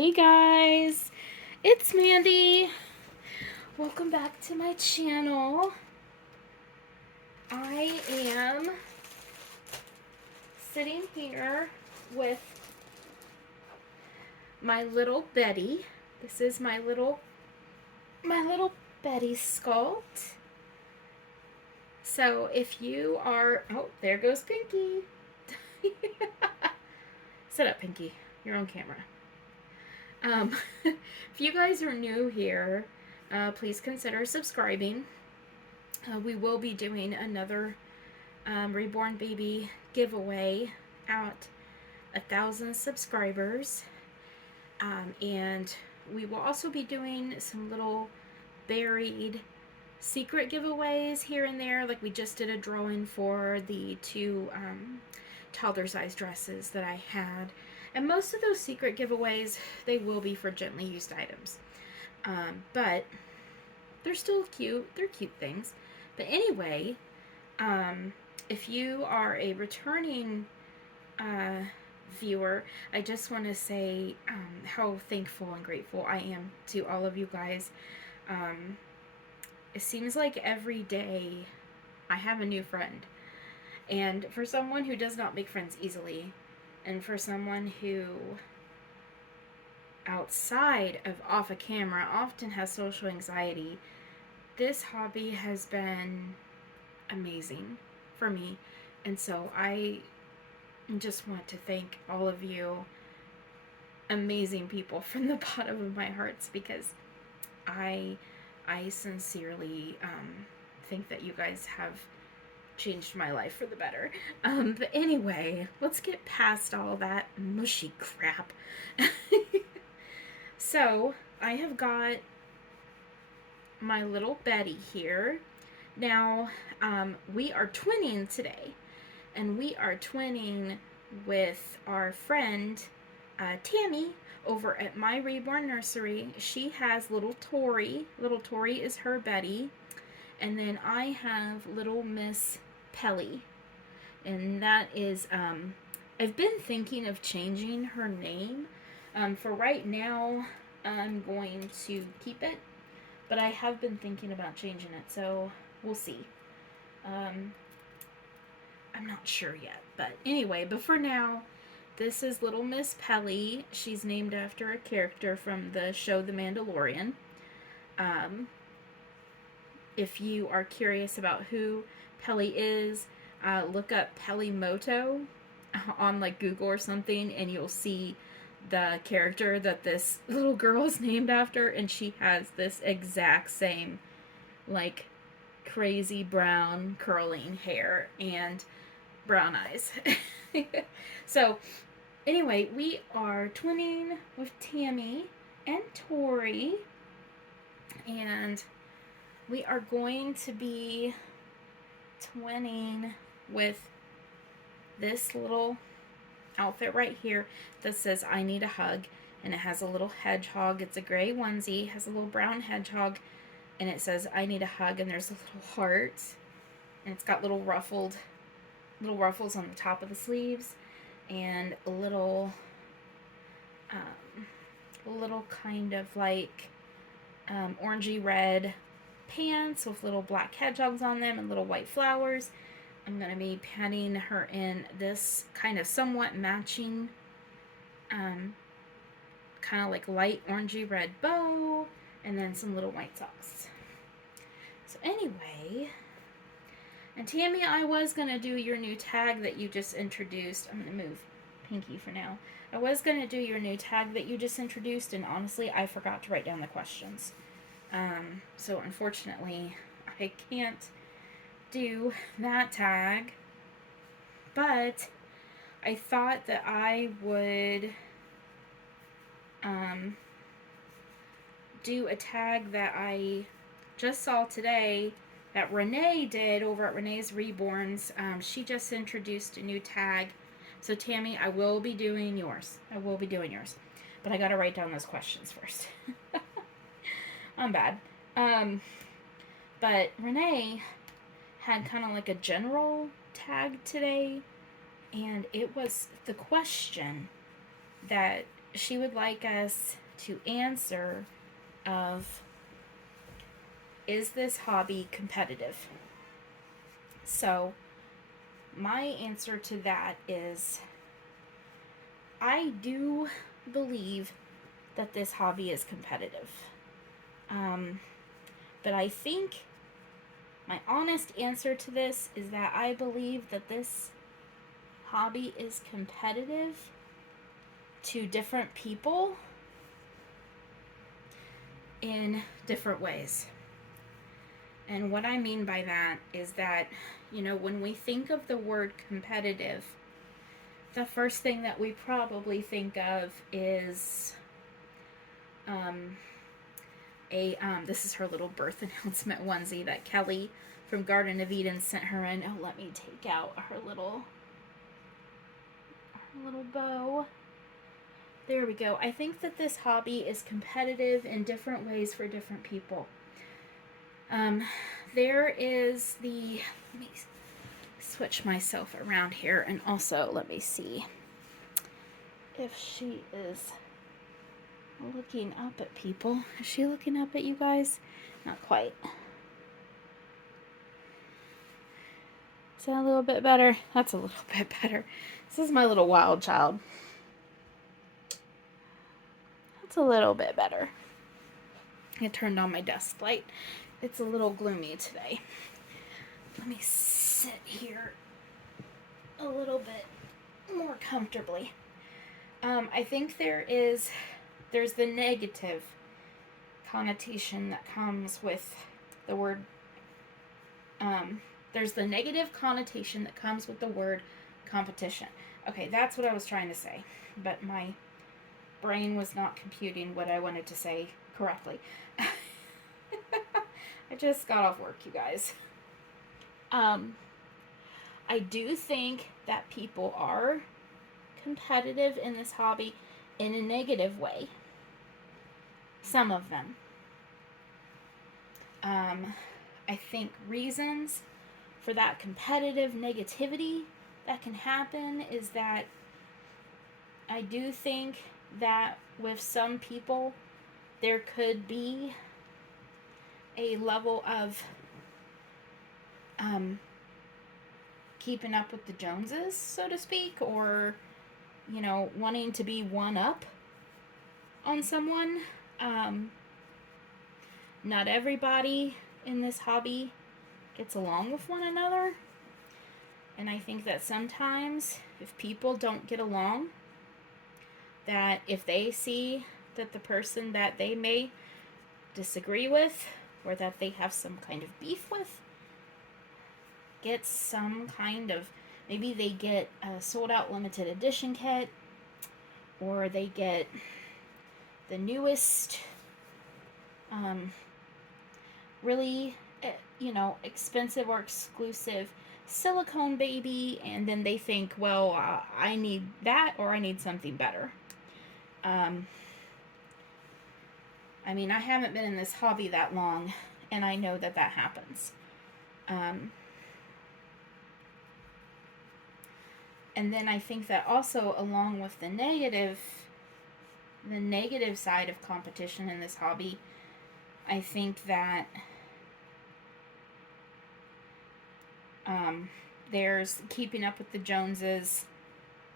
Hey guys, it's Mandy. Welcome back to my channel. I am sitting here with my little Bettie. This is my little Bettie sculpt. So if you are, oh, there goes Pinky. Sit up, Pinky. You're on camera. If you guys are new here, please consider subscribing. We will be doing another reborn baby giveaway at 1,000 subscribers, and we will also be doing some little buried secret giveaways here and there. Like we just did a drawing for the two toddler size dresses that I had, and most of those secret giveaways, they will be for gently used items, but they're still cute. They're cute things. But anyway, if you are a returning viewer, I just want to say how thankful and grateful I am to all of you guys. It seems like every day I have a new friend. And for someone who does not make friends easily, and for someone who outside of off a camera often has social anxiety, this hobby has been amazing for me. And so I just want to thank all of you amazing people from the bottom of my hearts, because I sincerely think that you guys have changed my life for the better. But anyway, let's get past all that mushy crap. So I have got my little Bettie here. Now, we are twinning today, and we are twinning with our friend Tammy over at My Reborn Nursery. She has little Tori. Little Tori is her Bettie, and then I have little Miss Pelly, and that is I've been thinking of changing her name. For right now, I'm going to keep it, but I have been thinking about changing it, so we'll see. I'm not sure yet, but anyway, but for now, this is little Miss Pelly. She's named after a character from the show The Mandalorian. If you are curious about who Pelly is, look up Pelimoto on like Google or something, and you'll see the character that this little girl is named after, and she has this exact same like crazy brown curling hair and brown eyes. So anyway, we are twinning with Tammy and Tori, and we are going to be twinning with this little outfit right here that says I need a hug, and it has a little hedgehog. It's a gray onesie, has a little brown hedgehog, and it says I need a hug, and there's a little heart, and it's got little ruffles on the top of the sleeves, and a little kind of like orangey red pants with little black hedgehogs on them and little white flowers. I'm going to be patting her in this kind of somewhat matching kind of like light orangey red bow, and then some little white socks. So anyway, and Tammy, I was going to do your new tag that you just introduced. I'm going to move Pinky for now. I was going to do your new tag that you just introduced, and honestly, I forgot to write down the questions. So unfortunately, I can't do that tag, but I thought that I would do a tag that I just saw today that Renee did over at Renee's Reborns. She just introduced a new tag. So Tammy, I will be doing yours. But I gotta write down those questions first. I'm bad. But Renee had kind of like a general tag today, and it was the question that she would like us to answer of, is this hobby competitive? So my answer to that is, I do believe that this hobby is competitive. But I think my honest answer to this is that I believe that this hobby is competitive to different people in different ways. And what I mean by that is that, when we think of the word competitive, the first thing that we probably think of is this is her little birth announcement onesie that Kelly from Garden of Eden sent her in. Oh, let me take out her little bow. There we go. I think that this hobby is competitive in different ways for different people. There is the, let me switch myself around here, and also let me see if she is looking up at people. Is she looking up at you guys? Not quite. Is that a little bit better? That's a little bit better. This is my little wild child. That's a little bit better. I turned on my desk light. It's a little gloomy today. Let me sit here a little bit more comfortably. I think there's the negative connotation that comes with the word, there's the negative connotation that comes with the word competition. Okay, that's what I was trying to say, but my brain was not computing what I wanted to say correctly. I just got off work, you guys. I do think that people are competitive in this hobby in a negative way. Some of them. I think reasons for that competitive negativity that can happen is that I do think that with some people there could be a level of keeping up with the Joneses, so to speak, or wanting to be one up on someone. Not everybody in this hobby gets along with one another, and I think that sometimes if people don't get along, that if they see that the person that they may disagree with or that they have some kind of beef with gets some kind of, maybe they get a sold out limited edition kit, or they get the newest really expensive or exclusive silicone baby, and then they think, well, I need that, or I need something better. I mean, I haven't been in this hobby that long, and I know that happens. And then I think that also, along with the negative side of competition in this hobby, I think that there's keeping up with the Joneses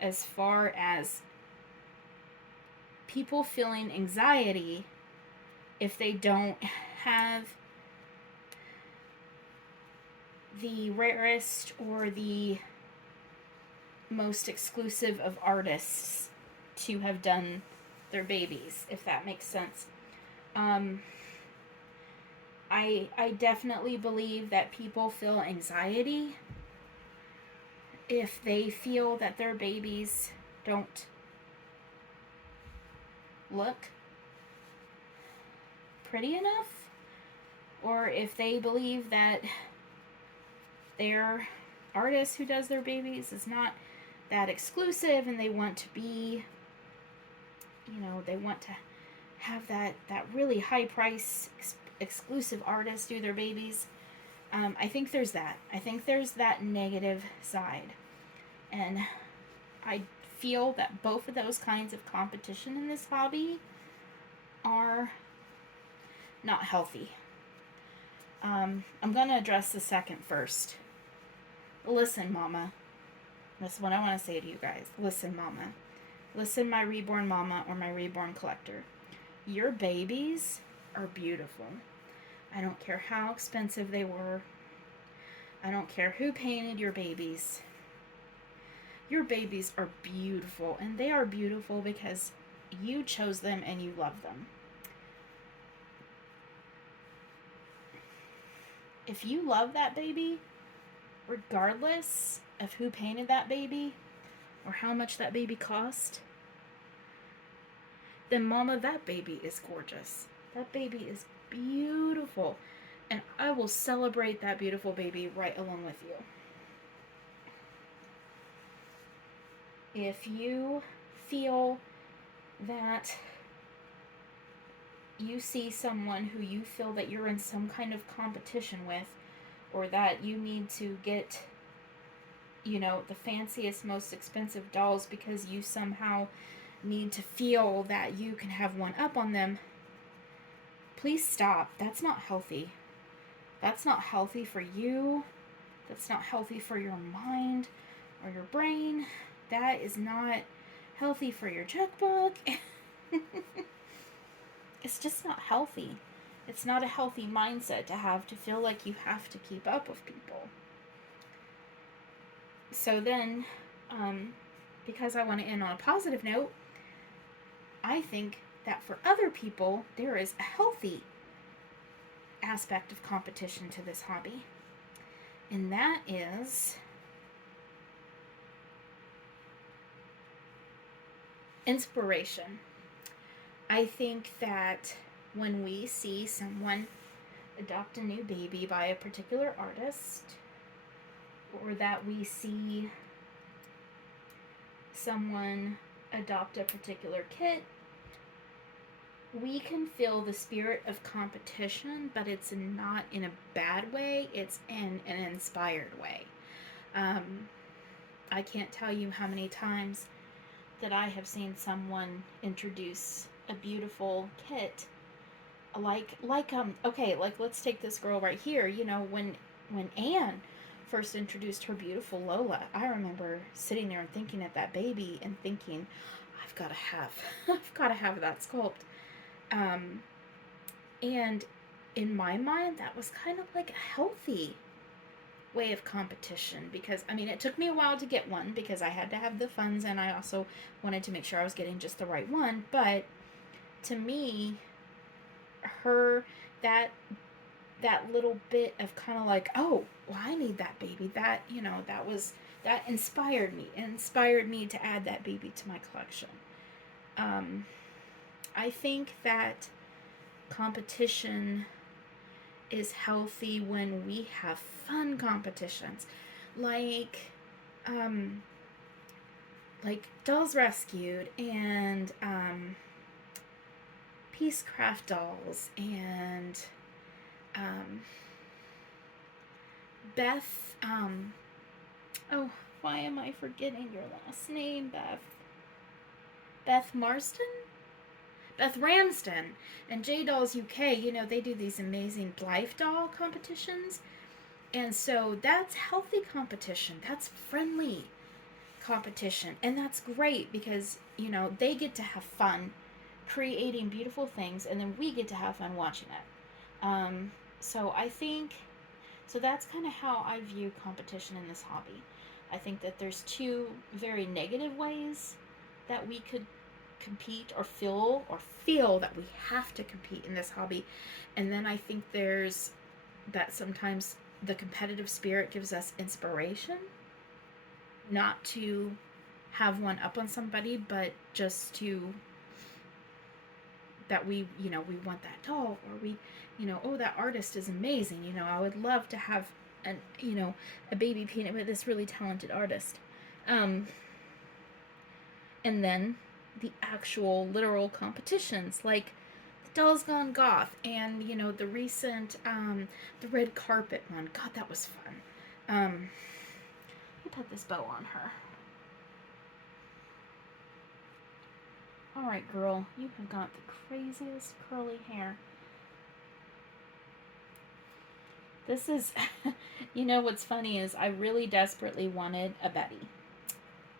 as far as people feeling anxiety if they don't have the rarest or the most exclusive of artists to have done their babies, if that makes sense. I definitely believe that people feel anxiety if they feel that their babies don't look pretty enough, or if they believe that their artist who does their babies is not that exclusive, and they want to be, they want to have that really high price exclusive artist do their babies. I think there's that. I think there's that negative side. And I feel that both of those kinds of competition in this hobby are not healthy. I'm going to address the second first. Listen, Mama. That's what I want to say to you guys. Listen, Mama. Listen, my reborn mama or my reborn collector. Your babies are beautiful. I don't care how expensive they were. I don't care who painted your babies. Your babies are beautiful, and they are beautiful because you chose them and you love them. If you love that baby, regardless of who painted that baby or how much that baby cost, then Mama, that baby is gorgeous. That baby is beautiful. And I will celebrate that beautiful baby right along with you. If you feel that you see someone who you feel that you're in some kind of competition with, or that you need to get, the fanciest, most expensive dolls because you somehow need to feel that you can have one up on them, please stop. That's not healthy. That's not healthy for you. That's not healthy for your mind or your brain. That is not healthy for your checkbook. It's just not healthy. It's not a healthy mindset to have, to feel like you have to keep up with people. So then, because I want to end on a positive note, I think that for other people, there is a healthy aspect of competition to this hobby. And that is inspiration. I think that when we see someone adopt a new baby by a particular artist, or that we see someone adopt a particular kit, we can feel the spirit of competition, but it's not in a bad way, it's in an inspired way. I can't tell you how many times that I have seen someone introduce a beautiful kit, like let's take this girl right here. When Anne first introduced her beautiful Lola, I remember sitting there and thinking at that baby and thinking, I've got to have that sculpt. And in my mind, that was kind of like a healthy way of competition, because it took me a while to get one because I had to have the funds, and I also wanted to make sure I was getting just the right one. But to me, that little bit of kind of like, oh, well, I need that baby, that that inspired me to add that baby to my collection. I think that competition is healthy when we have fun competitions, like Dolls Rescued and Peacecraft dolls and Beth. Oh, why am I forgetting your last name, Beth? Beth Marston? Beth Ramsden and J Dolls UK, they do these amazing Blythe doll competitions. And so that's healthy competition. That's friendly competition. And that's great because, they get to have fun creating beautiful things, and then we get to have fun watching it. So I think, that's kind of how I view competition in this hobby. I think that there's two very negative ways that we could compete or feel that we have to compete in this hobby. And then I think there's that sometimes the competitive spirit gives us inspiration, not to have one up on somebody, but just to that we want that doll, or we oh, that artist is amazing, I would love to have a baby painted by this really talented artist. And then the actual literal competitions, like the Dolls Gone Goth, and the recent the red carpet one. God, that was fun. Let me put this bow on her. Alright, girl, you have got the craziest curly hair. This is, you know what's funny is I really desperately wanted a Bettie.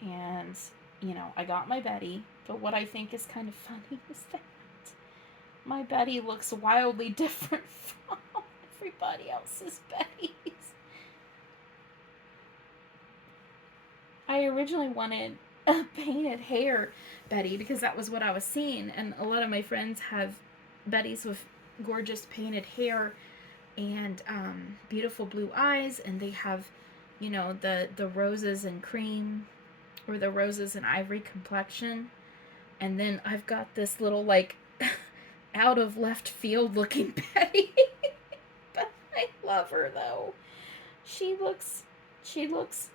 And, you know, I got my Bettie, but what I think is kind of funny is that my Bettie looks wildly different from everybody else's Betties. I originally wanted a painted hair Bettie because that was what I was seeing, and a lot of my friends have Betties with gorgeous painted hair and beautiful blue eyes, and they have, you know, the roses and cream or the roses and ivory complexion. And then I've got this little like out of left field looking Bettie. But I love her though. She looks she looks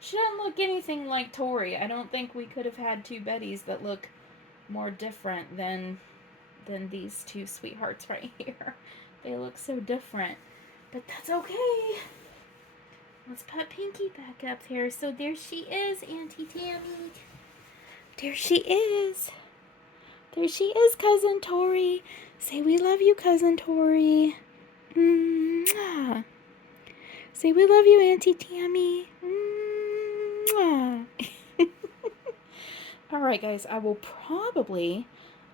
she doesn't look anything like Tori. I don't think we could have had two Betties that look more different than these two sweethearts right here. They look so different. But that's okay. Let's put Pinky back up here. So there she is, Auntie Tammy. There she is. There she is, Cousin Tori. Say we love you, Cousin Tori. Mwah. Say we love you, Auntie Tammy. Mwah. Alright, guys. I will probably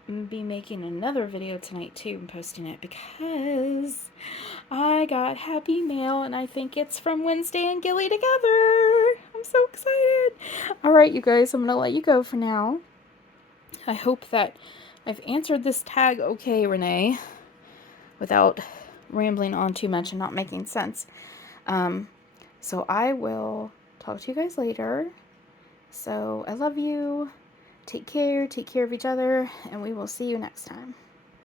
be making another video tonight, too, and posting it because I got happy mail, and I think it's from Wednesday and Gilly together. I'm so excited. Alright, you guys. I'm going to let you go for now. I hope that I've answered this tag okay, Renee, without rambling on too much and not making sense. So I will talk to you guys later. So I love you. Take care of each other, and we will see you next time.